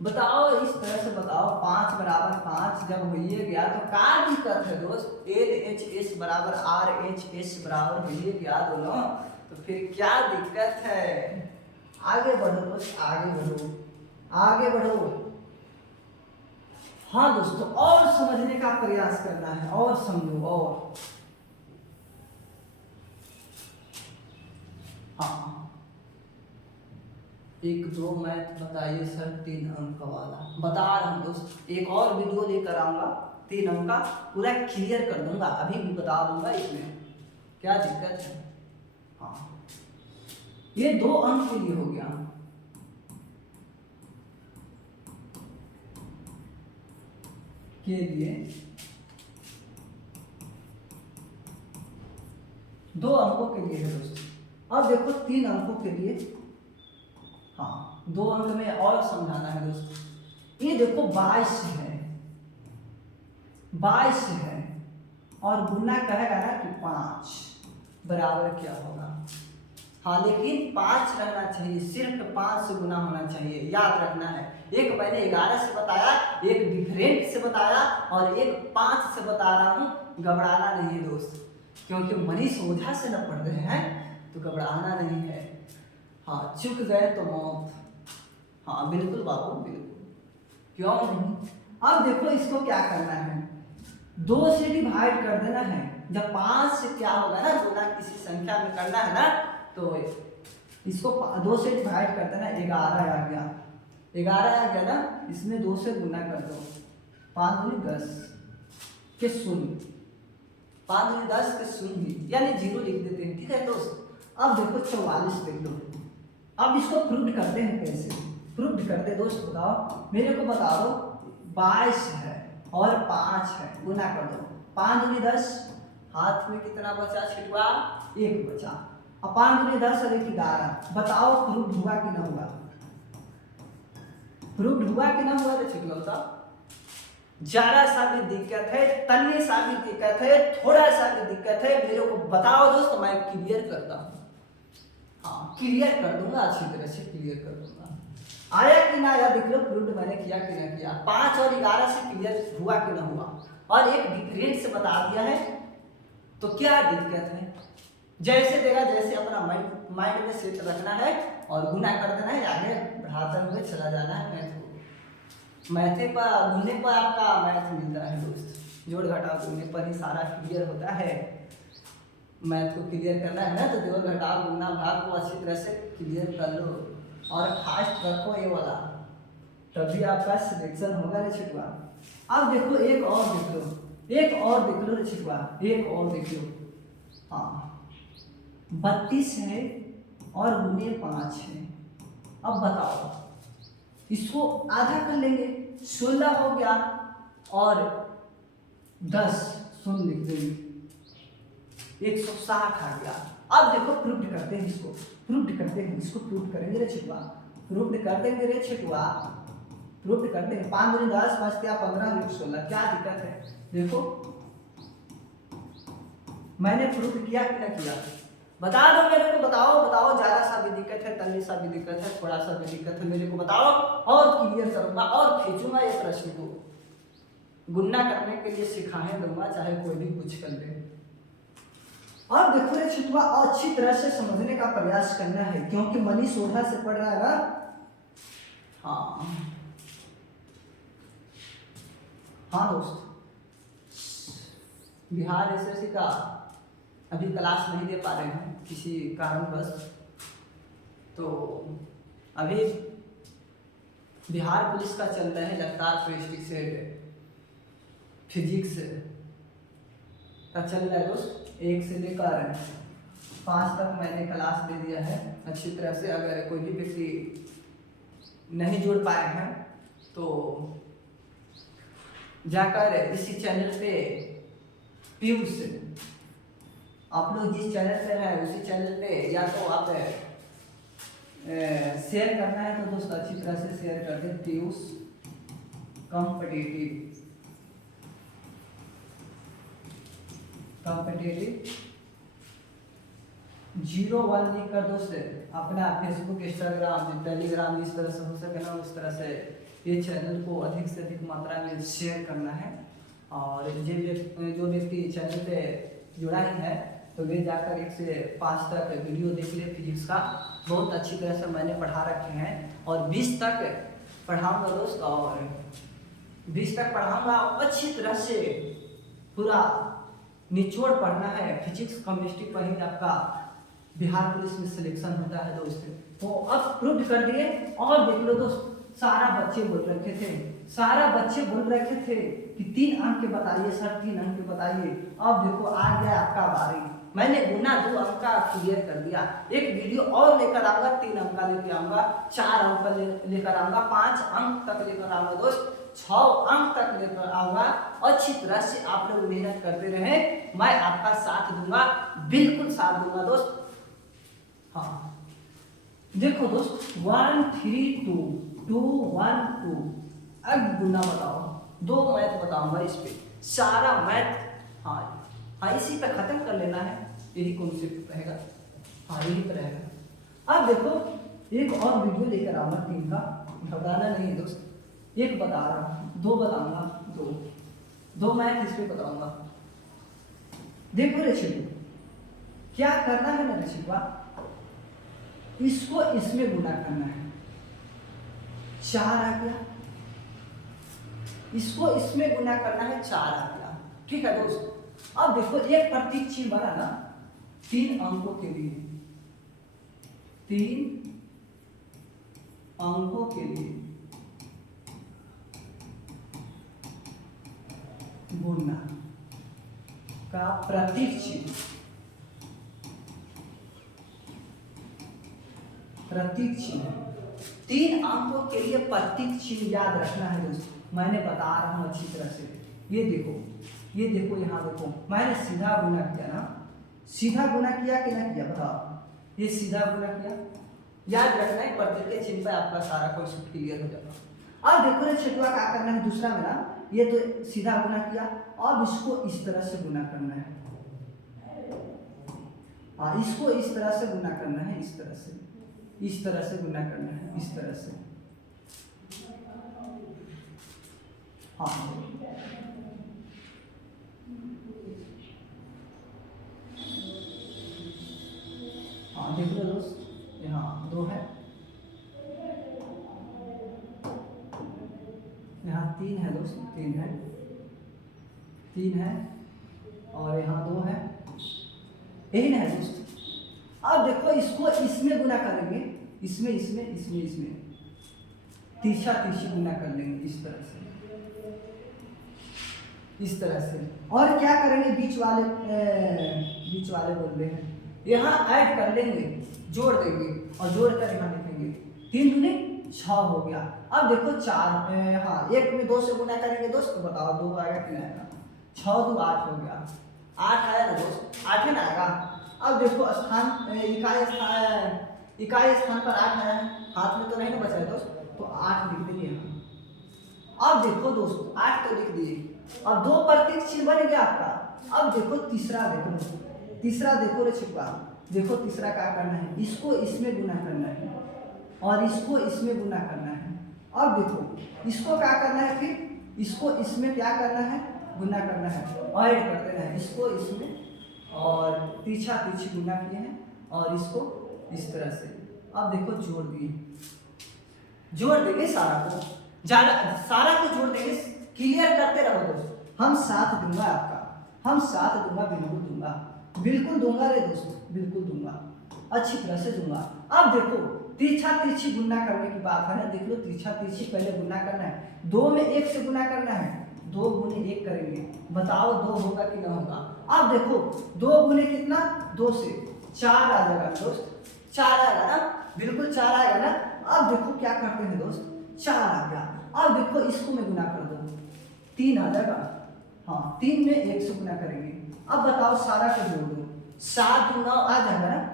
बताओ, इस तरह से बताओ। 5 = 5 जब हो गया तो क्या दिक्कत है दोस्त, LHS = RHS बराबर हो गया दोनों, तो फिर क्या दिक्कत है? आगे बढ़ो दोस्त, आगे बढ़ो, आगे बढ़ो। हाँ दोस्तों और समझने का प्रयास करना है, और समझो, और हाँ, 1-2 मैथ बताइए सर 3 अंक वाला। बता रहा हूँ दोस्त, एक और वीडियो लेकर आऊँगा 3 अंक का, पूरा क्लियर कर दूंगा, अभी भी बता दूंगा इसमें क्या दिक्कत है। हाँ, ये 2 अंक के लिए हो गया। के लिए 2 अंकों के लिए है दोस्तों। अब देखो 3 अंकों के लिए, हाँ 2 अंक में और समझाना है दोस्तों। ये देखो 22 है, 22 है और गुना कहेगा ना कि 5 बराबर क्या होगा। हाँ लेकिन 5 रहना चाहिए, सिर्फ 5 से गुना होना चाहिए, याद रखना है। एक मैंने 11 से बताया, एक डिफरेंट से बताया और एक 5 से बता रहा हूँ। घबराना नहीं है दोस्त, क्योंकि मनीष ओझा से न पढ़ रहे हैं तो घबराना नहीं है। हाँ, चुक गए तो मौत। हाँ बिल्कुल बाबू बिल्कुल, क्यों नहीं। अब देखो इसको क्या करना है, 2 से डिवाइड कर देना है। जब 5 से क्या होगा ना, गुना किसी संख्या में करना है ना, तो इसको 2 से डिवाइड कर देना, 11 आ गया, 11 आ गया ना, इसमें 2 से गुना कर दो, 5 दूनी 10 के शून्य, 5 दूनी 10 के शून्य, यानी 0 लिख देते हैं। ठीक है दोस्त। अब देखो 44 देख लो। अब इसको प्रूव करते हैं, कैसे प्रूव करते दोस्त बताओ, मेरे को बता दो। 22 है और 5 है, गुना कर दो, 5 दूनी 10, हाथ में कितना बचा छिटवा, 1 बचा। अब 5 दूनी 10 और 1 11, बताओ प्रूव हुआ कि ना हुआ, प्रूव हुआ कि ना हुआ। तो छिटवा बताओ। जरा सा भी दिक्कत है, तन्ने सा भी दिक्कत है, थोड़ा सा भी दिक्कत है, मेरे को बताओ दोस्त, मैं क्लियर करता हूँ। हाँ क्लियर कर दूंगा, अच्छी तरह से क्लियर कर दूंगा। आया कि ना आया देख लो, प्रूव मैंने किया कि ना किया। 5 और 11 से क्लियर हुआ कि ना हुआ, और एक डिफरेंट से बता दिया है, तो क्या दिक्कत है। जैसे देगा जैसे अपना माइंड में सेट रखना है और गुना कर देना है, आगे बढ़ाते हुए चला जाना है। मैथ को मैथे पर गुने पर आपका मैथ मिलता है दोस्त, जोड़ घटाव गुने पर ही सारा क्लियर होता है। मैथ को क्लियर करना है ना, तो जोड़ घटाव गुना भाग को अच्छी तरह से क्लियर कर लो और फास्ट रखो ये वाला, तभी आपका सिलेक्शन होगा रे छिटवा। अब देखो एक और देख लो, एक और देख लो रे छिटवा, एक और देख लो। हाँ 32 है और गुने 5 है। अब बताओ, इसको आधा कर लेंगे, 16 हो गया और 10 शून्य लिख देंगे, 160 आ गया। अब देखो प्रूफ करते हैं इसको, प्रूफ करते हैं इसको, प्रूफ करेंगे रे छिटवा, प्रूफ कर देंगे रे छिटवा, प्रूफ करते हैं। 5 दूनी 10, 5 क्या 15, 16, क्या दिक्कत है। देखो मैंने प्रूफ किया कि ना किया, बता दो मेरे को, बताओ बताओ। ज्यादा सा भी दिक्कत है, तन्नी सा भी दिक्कत है, थोड़ा सा भी दिक्कत है, मेरे को बताओ और क्लियर करूंगा और खींचूंगा ये प्रश्न को। गुन्ना करने के लिए सिखाने दूंगा, चाहे कोई भी कुछ कर ले। अब देखो रे छिटवा, अच्छी तरह से समझने का प्रयास करना है, क्योंकि मनीष ओझा से पढ़ रहा है ना। हाँ हाँ दोस्त, बिहार एसएससी का अभी क्लास नहीं दे पा रहे हैं किसी कारणवश, तो अभी बिहार पुलिस का चल रहा है लगातार प्रेस्टिज सेट फिजिक्स का चल रहा है दोस्त। 1 से लेकर 5 तक मैंने क्लास दे दिया है अच्छी तरह से। अगर कोई भी व्यक्ति नहीं जुड़ पाए हैं तो जाकर इसी चैनल पे पीयूष, आप लोग जिस चैनल पे है उसी चैनल पे या तो आप शेयर करना है तो दोस्त अच्छी तरह से शेयर कर दें। पीयूष कॉम्पिटिटिव 01 लिख कर दोस्त अपना फेसबुक, इंस्टाग्राम, टेलीग्राम जिस तरह से हो सके ना उस तरह से ये चैनल को अधिक से अधिक मात्रा में शेयर करना है। और जो व्यक्ति चैनल पे जुड़ा ही है तो वे जाकर 1 से 5 तक वीडियो देख ले फिजिक्स का, बहुत अच्छी तरह से मैंने पढ़ा रखे हैं। और 20 तक पढ़ाऊंगा दोस्त, और 20 तक पढ़ाऊंगा अच्छी तरह से, पूरा निचोड़ पढ़ना है। फिजिक्स केमिस्ट्री पर ही आपका बिहार पुलिस में सिलेक्शन होता है दोस्त। तो अब प्रूव कर दिए। और देख लो दोस्त, सारा बच्चे बोल रखे थे, सारा बच्चे बोल रखे थे कि 3 अंक के बताइए सर, 3 अंक के बताइए। अब देखो आ गया आपका बारी, मैंने गुना 2 अंक का क्लियर कर दिया। एक वीडियो और लेकर आऊंगा, 3 अंक का लेकर आऊंगा, 4 अंक लेकर आऊंगा, 5 अंक तक लेकर आऊंगा दोस्त, 6 अंक तक लेकर आऊंगा। अच्छी तरह से आप लोग मेहनत करते रहे, मैं आपका साथ दूंगा, बिल्कुल साथ दूंगा दोस्त। हाँ देखो दोस्त, 1 3 2 2 1 2। अब गुना बताओ, 2 मैथ बताऊंगा इस पे, सारा मैथ। हाँ इसी पे खत्म कर लेना है, यही कॉन्सेप्ट रहेगा। हाँ यही पे रहेगा। अब देखो एक और वीडियो लेकर आऊंगा 3 का, घबराना नहीं है दोस्त। एक बता रहा हूँ, 2 बताऊंगा, 2 मैथ इस पे बताऊंगा। देखो रे छिपू, क्या करना है ना रे छिपा, इसको इसमें गुना करना है, 4 आ गया। इसको इसमें गुना करना है, 4 आ गया। ठीक है दोस्त। अब देखो एक प्रतीक चिन्ह बना ना 3 अंकों के लिए, 3 अंकों के लिए गुना का प्रतीक चिन्ह, प्रतीक चिन्ह 3 अंकों के लिए प्रतीक चिन्ह याद रखना है दोस्तों। मैंने बता रहा हूं अच्छी तरह से। ये देखो, ये देखो, यहाँ देखो, मैंने सीधा गुना किया ना, सीधा गुना किया कि ना किया बताओ। ये सीधा गुना किया, याद रखना है प्रतीक के चिन्ह पे आपका सारा क्वेश्चन क्लियर हो जाएगा। अब देखो रे छिटवा क्या करना है दूसरा में ना, ये तो सीधा गुना किया, अब इसको इस तरह से गुना करना है। इसको इस तरह से गुना करना है, इस तरह से, इस तरह से गुना करना है, इस तरह से। देख लो दोस्त, यहाँ 2 है, यहाँ 3 है दोस्त, 3 है, 3 है, और यहाँ 2 है, यही ना है दोस्त। अब देखो इसको इसमें गुना करेंगे, इसमें इसमें इसमें इसमें तीसरा तीसरी गुना कर लेंगे, इस तरह से, इस तरह से। और क्या करेंगे, बीच वाले बोल रहे हैं, यहाँ ऐड कर लेंगे, जोड़ देंगे, और जोड़ कर यहाँ लिखेंगे 3 दूनी 6 हो गया। अब देखो 4, हाँ 1 में 2 से गुना करेंगे दोस्त, तो बताओ 2 आएगा कि नहीं आएगा, 6 2 8 हो गया, 8 आया ना दोस्त, 8 है ना आएगा। अब देखो स्थान, इकाई स्थान पर 8 आया है, हाथ में तो नहीं ना बचा है दोस्त, तो 8 लिख देंगे यहाँ। अब देखो दोस्त 8 तो लिख दिए, अब 2 प्रतीक चिन्ह बन गया आपका। अब देखो तीसरा, देखो तीसरा, देखो रे छिपा, देखो तीसरा क्या करना है, इसको इसमें गुना करना है, और इसको इसमें गुना करना है। अब देखो इसको क्या करना है, फिर इसको इसमें क्या करना है, गुना करना है, ऐड कर देना है, इसको इसमें, और तीछा तीछी गुना किए हैं, और इसको इस तरह से। अब देखो जोड़ दिए, जोड़ देंगे सारा को, ज्यादा सारा को जोड़ देंगे, क्लियर करते रहो दोस्त। हम साथ दूंगा आपका, हम साथ दूंगा, बिल्कुल दूंगा, बिल्कुल दूंगा रे दोस्त, बिल्कुल दूंगा, अच्छी तरह से दूंगा। अब देखो तीछा तीछी गुना करने की बात है ना, देख लो तीछा तीछी पहले गुना करना है, 2 में 1 से गुना करना है, 2 गुने 1 करेंगे, बताओ 2 होगा कि ना होगा। अब देखो 2 गुने कितना, 2 से 4 आ जाएगा दोस्त, 4 आएगा ना, बिल्कुल 4 आएगा ना। अब देखो क्या करते हैं दोस्त, 4 आ गया। अब देखो इसको मैं गुना कर दूं, 3 आ जाएगा, हाँ 3 में 1 से गुना करेंगे। अब बताओ सारा को जोड़ दो, 7 9 आ जाएगा ना,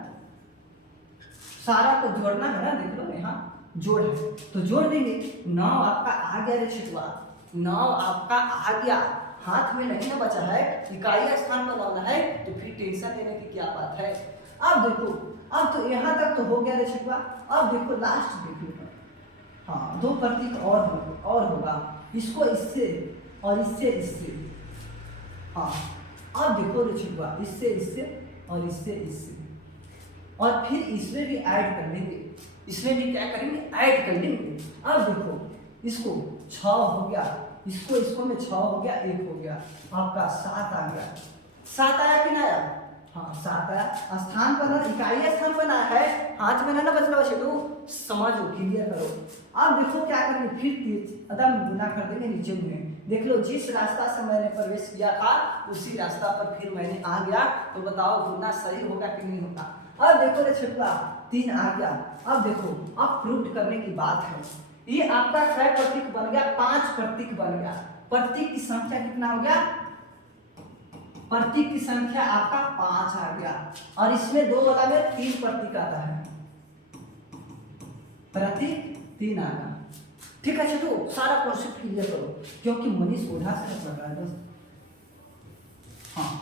सारा को जोड़ना है ना, देख लो यहाँ जोड़ है तो जोड़ देंगे। 9 आपका आ गया रे छिटवा, 9 आपका आ गया, हाथ में नहीं ना बचा है, इकाई स्थान पर लाना है, तो फिर टेंशन लेने की क्या बात है। अब देखो, अब तो यहाँ तक तो हो गया रे छिटवा। अब देखो लास्ट देखो, हाँ 2 प्रतीक और होगा, इसको इससे और इससे इससे। हाँ अब देखो रे छिटवा, इससे इससे और इससे इससे, और फिर इसमें भी ऐड कर लेंगे, इसमें भी क्या करेंगे, ऐड कर लेंगे। अब देखो इसको 6 हो गया, इसको में 6 हो गया, 1 हो गया, आपका 7 आ गया, 7 आया कि ना आया, हाँ 7 आया, स्थान बना, इकाई स्थान बना है, हाथ में ना बच रहा शेटू, समझो क्लियर करो। अब देखो क्या करेंगे, फिर तेज अदम गुना कर देंगे नीचे में। देख लो जिस रास्ता से मैंने प्रवेश किया था उसी रास्ता पर फिर मैंने आ गया, तो बताओ गुना सही होगा कि नहीं होगा। अब देखो रे छुटला 3 आ गया। अब देखो अब प्रूव करने की बात है, ये आपका कै प्रतीक बन गया, 5 प्रतीक बन गया। प्रतीक की संख्या कितना हो गया, प्रतीक की संख्या आपका 5 आ गया, और इसमें 2 बटा में 3 प्रतीक आता है, प्रतीक 3 आ गया। ठीक है चलो सारा कॉन्सेप्ट क्लियर करो, क्योंकि मनीष ओझा से पढ़ रहा है दोस्त। हाँ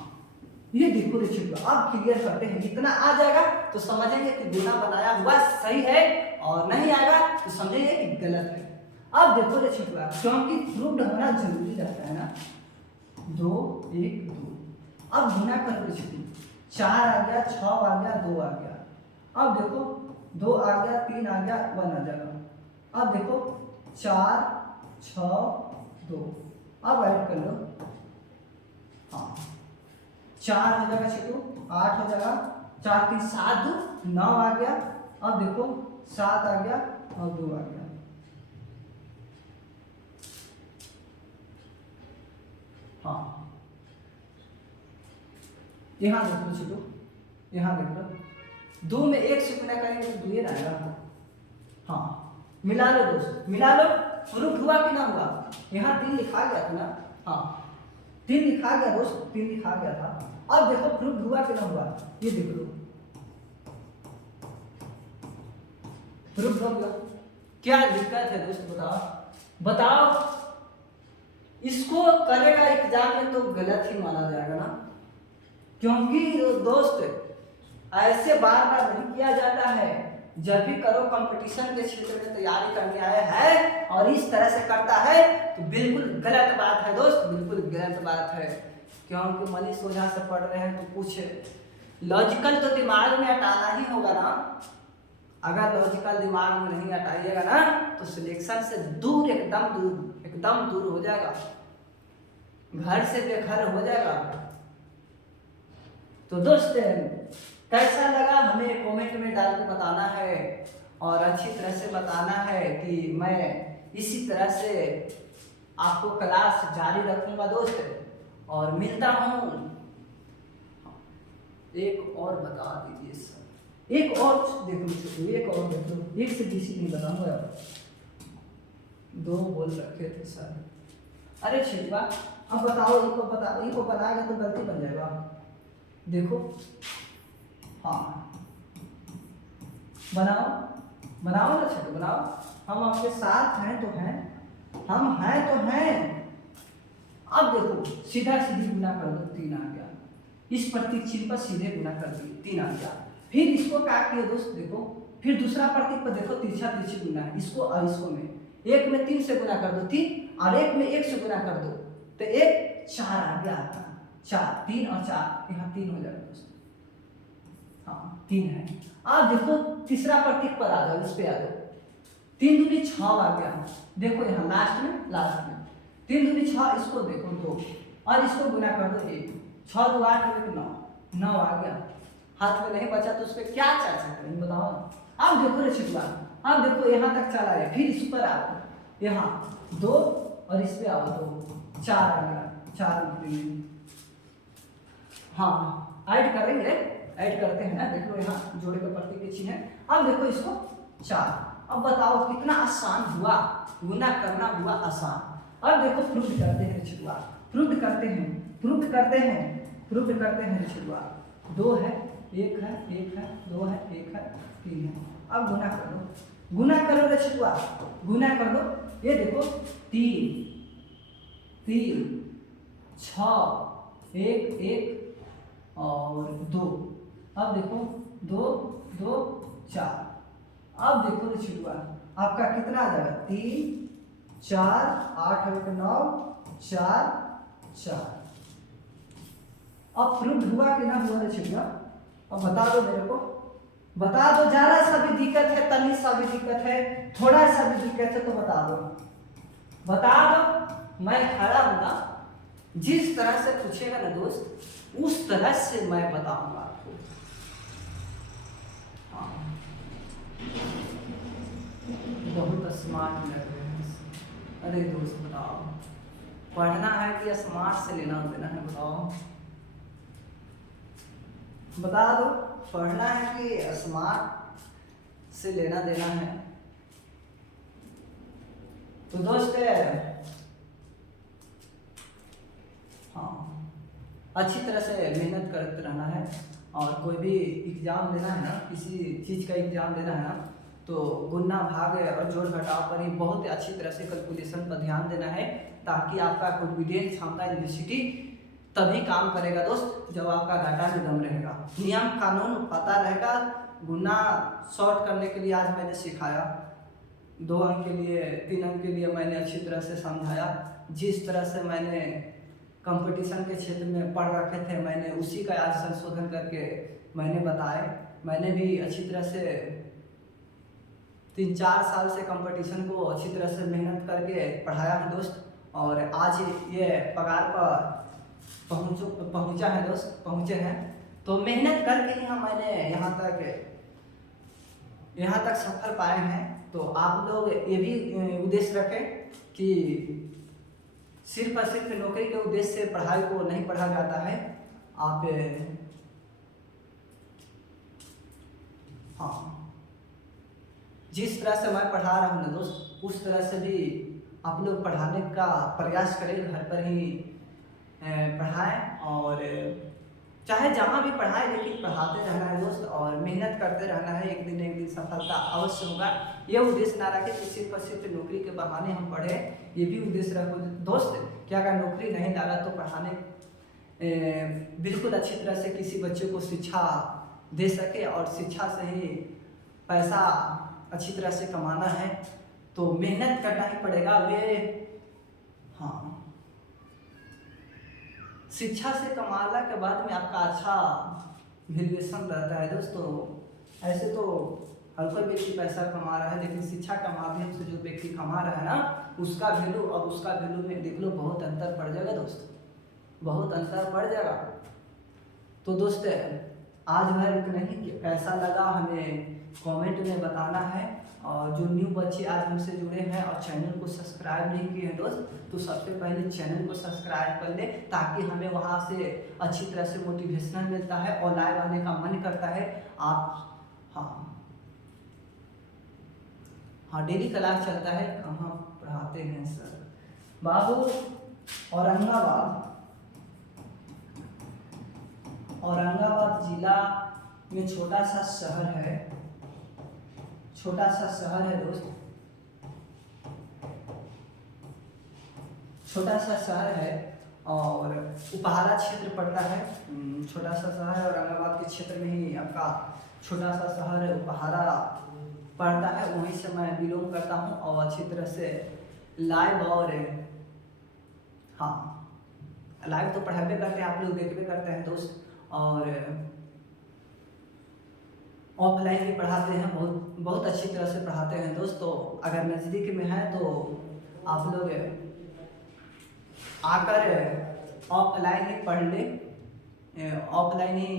ये देखो रे चित्र, अब क्लियर करते हैं, इतना आ जाएगा तो समझेंगे कि गुना बनाया हुआ सही है, और नहीं आएगा तो समझेंगे कि गलत है। अब देखो रे चित्र, क्योंकि प्रूव्ड होना जरूरी रहता है ना, 2 1 2। अब गुना कर रे चित्र, 4 आ गया, 6 आ गया, 2 आ गया। अब देखो 2 आ गया, 3 आ गया, 1 आ जाएगा। अब देखो 4 6 2, अब ऐड कर लो, हाँ 4 हो जाएगा छिटू, 8 हो जाएगा, 4 3 7 2 9 आ गया। अब देखो 7 आ गया और 2 आ गया। हाँ यहाँ देख लो छिटू, यहाँ देख लो, 2 में 1 से गुना करेंगे तो 2 ही रहेगा। हाँ मिला लो दोस्त, मिला लो, प्रूफ हुआ कि ना हुआ। यहाँ 3 लिखा गया था ना, हाँ 3 लिखा गया दोस्त, 3 लिखा गया था। अब देखो प्रूफ हुआ कि ना हुआ, ये देख लो, प्रूफ हो गया। क्या दिक्कत है दोस्त बताओ, बताओ इसको करेगा एग्जाम में तो गलत ही माना जाएगा ना, क्योंकि दोस्त ऐसे बार बार नहीं किया जाता है। जब भी करो कंपटीशन के क्षेत्र में तैयारी करने आया है और इस तरह से करता है तो बिल्कुल गलत बात है दोस्त, बिल्कुल गलत बात है। क्योंकि मनीष ओझा से पढ़ रहे हैं तो कुछ लॉजिकल तो दिमाग में हटाना ही होगा ना। अगर लॉजिकल दिमाग में नहीं हटाइएगा ना तो सिलेक्शन से दूर, एकदम दूर हो जाएगा, घर से बेघर हो जाएगा। तो दोस्त कैसा लगा हमें कमेंट में डाल के बताना है, और अच्छी तरह से बताना है कि मैं इसी तरह से आपको क्लास जारी रखूंगा दोस्त। और मिलता हूँ, एक और बता दीजिए सर, एक और देख लो, एक और देख लो, 1 से बेसी नहीं बताऊंगा यार, 2 बोल रखे थे सर। अरे शिल्पा अब बताओ, इनको बनाएगा तो गलती बन जाएगा। देखो हाँ बनाओ, बनाओ ना छोटू, बनाओ, हम आपके साथ हैं तो हैं, हम हैं तो हैं। अब देखो सीधा सीधी गुना कर दो, 3 आ गया, इस प्रतीक चिन्ह पर सीधे गुना कर दिए, 3 आ गया। फिर इसको क्या किया दोस्त, देखो फिर दूसरा प्रतीक पर देखो, तिरछा तिरछी गुना है, इसको और इसको में, 1 में 3 से गुना कर दो 3, और 1 में 1 से गुना कर दो तो 1 4 आ गया, 4 3 और 4 यहाँ 3 हो जाएगा दोस्त। हाँ 3 है। अब देखो तीसरा प्रतीक पर आ जाओ, इस पे आ जाओ, 3 दूनी 6 आ गया। देखो यहाँ लास्ट में 3 दूनी 6, इसको देखो 2 और इसको गुना कर दो 1, 6 2 8 और 1 9, 9 आ गया। हाथ में नहीं बचा तो उस पर क्या चर्चा करेंगे बताओ ना। अब देखो रे छिटवा, अब देखो यहाँ तक चला है, फिर इस पर आओ, यहाँ 2 और इस पे आओ 2, 4 आ गया, 4 हाँ ऐड करेंगे, ऐड करते हैं ना, देख लो यहाँ जोड़े का प्रतीक के चिन्ह है। अब देखो इसको 4, अब बताओ कितना आसान हुआ, गुना करना हुआ आसान। अब देखो प्रूफ करते हैं छिटवा, प्रूफ करते हैं छिटवा, 2 है 1 है 1 है 2 है 1 है 3 है। अब गुना कर लो, गुना करो रे छिटवा, गुना कर लो, ये देखो 3 3 6 1 1 और 2, अब देखो 2 2 4, अब देखो रे छिटवा आपका कितना आ जाएगा, 3 4 8 और 9 4 4। अब प्रूफ हुआ कि ना हुआ रे छिटवा, अब बता दो मेरे को, बता दो। जरा सा भी दिक्कत है, तनी सा भी दिक्कत है, थोड़ा सा भी दिक्कत है तो बता दो, बता दो, मैं खड़ा हूँ ना। जिस तरह से पूछेगा ना दोस्त उस तरह से मैं बताऊंगा। आपको। हाँ, बहुत स्मार्ट लग रहे हैं। अरे दोस्त बताओ, पढ़ना है कि स्मार्ट से लेना देना है, बताओ बता दो। पढ़ना है कि स्मार्ट से लेना देना है। तो दोस्त हाँ, अच्छी तरह से मेहनत करते रहना है। और कोई भी एग्ज़ाम देना है ना, किसी चीज़ का एग्ज़ाम देना है ना, तो गुना भाग और जोड़ घटाव पर ही बहुत अच्छी तरह से कैलकुलेशन पर ध्यान देना है, ताकि आपका कॉन्फिडेंस क्षमता यूनिवर्सिटी तभी काम करेगा दोस्त जब आपका डाटा में दम रहेगा, नियम कानून पता रहेगा। गुना शॉर्ट करने के लिए आज मैंने सिखाया, 2 अंक के लिए 3 अंक के लिए मैंने अच्छी तरह से समझाया। जिस तरह से मैंने कंपटीशन के क्षेत्र में पढ़ रखे थे, मैंने उसी का आज संशोधन करके मैंने बताए। मैंने भी अच्छी तरह से 3-4 साल से कंपटीशन को अच्छी तरह से मेहनत करके पढ़ाया है दोस्त, और आज ये पगार पर पहुंचा है दोस्त, पहुंचे हैं। तो मेहनत करके ही हम मैंने यहाँ तक सफल पाए हैं। तो आप लोग ये भी उद्देश्य रखें कि सिर्फ और सिर्फ नौकरी के उद्देश्य से पढ़ाई को नहीं पढ़ा जाता है। आप हाँ, जिस तरह से मैं पढ़ा रहा हूँ ना दोस्त, उस तरह से भी आप लोग पढ़ाने का प्रयास करें, घर पर ही पढ़ाएं, और चाहे जहाँ भी पढ़ाएं लेकिन पढ़ाते रहना है दोस्त, और मेहनत करते रहना है। एक दिन सफलता अवश्य होगा। ये उद्देश्य ना रखें कि सिर्फ और सिर्फ नौकरी के बहाने हम पढ़े, ये भी उद्देश्य रखो दोस्त कि अगर नौकरी नहीं लगा तो पढ़ाने बिल्कुल अच्छी तरह से किसी बच्चे को शिक्षा दे सके, और शिक्षा से ही पैसा अच्छी तरह से कमाना है तो मेहनत करना ही पड़ेगा। हाँ, शिक्षा से कमाने के बाद में आपका अच्छा वैल्यूएशन रहता है दोस्तों। ऐसे तो हर कोई व्यक्ति पैसा कमा रहा है, लेकिन शिक्षा के माध्यम से जो व्यक्ति कमा रहा है ना, उसका वैल्यू और उसका वैल्यू में देख लो बहुत अंतर पड़ जाएगा दोस्त, बहुत अंतर पड़ जाएगा। तो दोस्त आज भर इतना ही, कैसा लगा हमें कमेंट में बताना है। और जो न्यू बच्चे आज हमसे जुड़े हैं और चैनल को सब्सक्राइब नहीं किए हैं दोस्त, तो सबसे पहले चैनल को सब्सक्राइब कर ले, ताकि हमें वहाँ से अच्छी तरह से मोटिवेशनल मिलता है और लाइव आने का मन करता है। आप हाँ, डेली क्लास चलता है। कहाँ पढ़ाते हैं सर? बाबू औरंगाबाद जिला में छोटा सा शहर है दोस्त, छोटा सा शहर है और उपहारा क्षेत्र पड़ता है। छोटा सा शहर है, औरंगाबाद के क्षेत्र में ही आपका छोटा सा शहर उपहारा पड़ता है, वहीं से मैं बिलोंग करता हूँ। और अच्छी तरह से लाइव और लाइव तो पढ़ाबे करते हैं, आप लोग देखबे करते हैं दोस्त, और ऑफलाइन भी पढ़ाते हैं, बहुत अच्छी तरह से पढ़ाते हैं दोस्त। तो अगर नज़दीक में है तो आप लोग आकर ऑफलाइन ही पढ़ ले। ऑफलाइन ही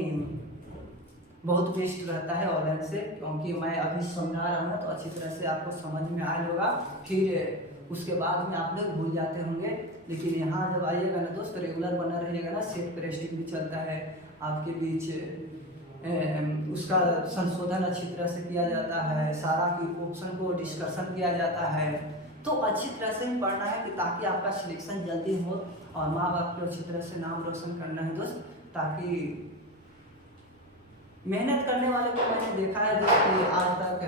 बहुत बेस्ट रहता है ऑनलाइन से, क्योंकि मैं अभी समझा रहा हूँ तो अच्छी तरह से आपको समझ में आया होगा, फिर उसके बाद में आप लोग भूल जाते होंगे। लेकिन यहाँ जब आइएगा ना दोस्त, रेगुलर बना रहिएगा ना, सेट प्रेस्टिंग भी चलता है आपके बीच, उसका संशोधन अच्छी तरह से किया जाता है, सारा की ऑप्शन को डिस्कशन किया जाता है। तो अच्छी तरह से ही पढ़ना है कि ताकि आपका सिलेक्शन जल्दी हो, और माँ बाप को अच्छी तरह से नाम रोशन करना है दोस्त। ताकि मेहनत करने वाले को मैंने देखा है दोस्त कि आज तक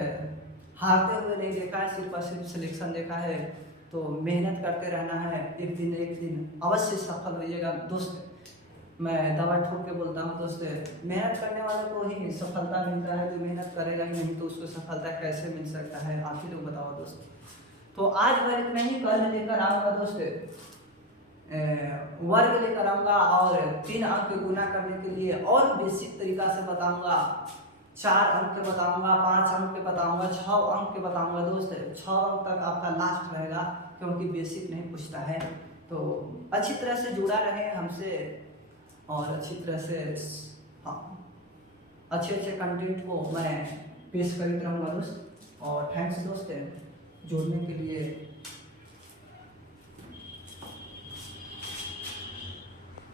हारते हुए नहीं देखा है, सिर्फ और सिर्फ सिलेक्शन देखा है। तो मेहनत करते रहना है, एक दिन अवश्य सफल होइएगा दोस्त। मैं दवा ठोक के बोलता हूँ दोस्त, मेहनत करने वाले को ही सफलता मिलता है, जो मेहनत करेगा ही नहीं तो उसको सफलता कैसे मिल सकता है, आप ही लोग बताओ दोस्त। तो आज मैं इतना ही, कल लेकर आऊँगा दोस्त वर्ग लेकर आऊँगा, और 3 अंक गुना करने के लिए और बेसिक तरीका से बताऊँगा। 4 अंक के बताऊँगा, 5 अंक के बताऊँगा, 6 अंक के बताऊँगा दोस्त। 6 अंक तक आपका लास्ट रहेगा, क्योंकि बेसिक नहीं पूछता है। तो अच्छी तरह से जुड़ा रहे हमसे, और अच्छी तरह से अच्छे अच्छे कंटेंट को मैं पेश करते रहूँगा दोस्त। और थैंक्स दोस्त जुड़ने के लिए।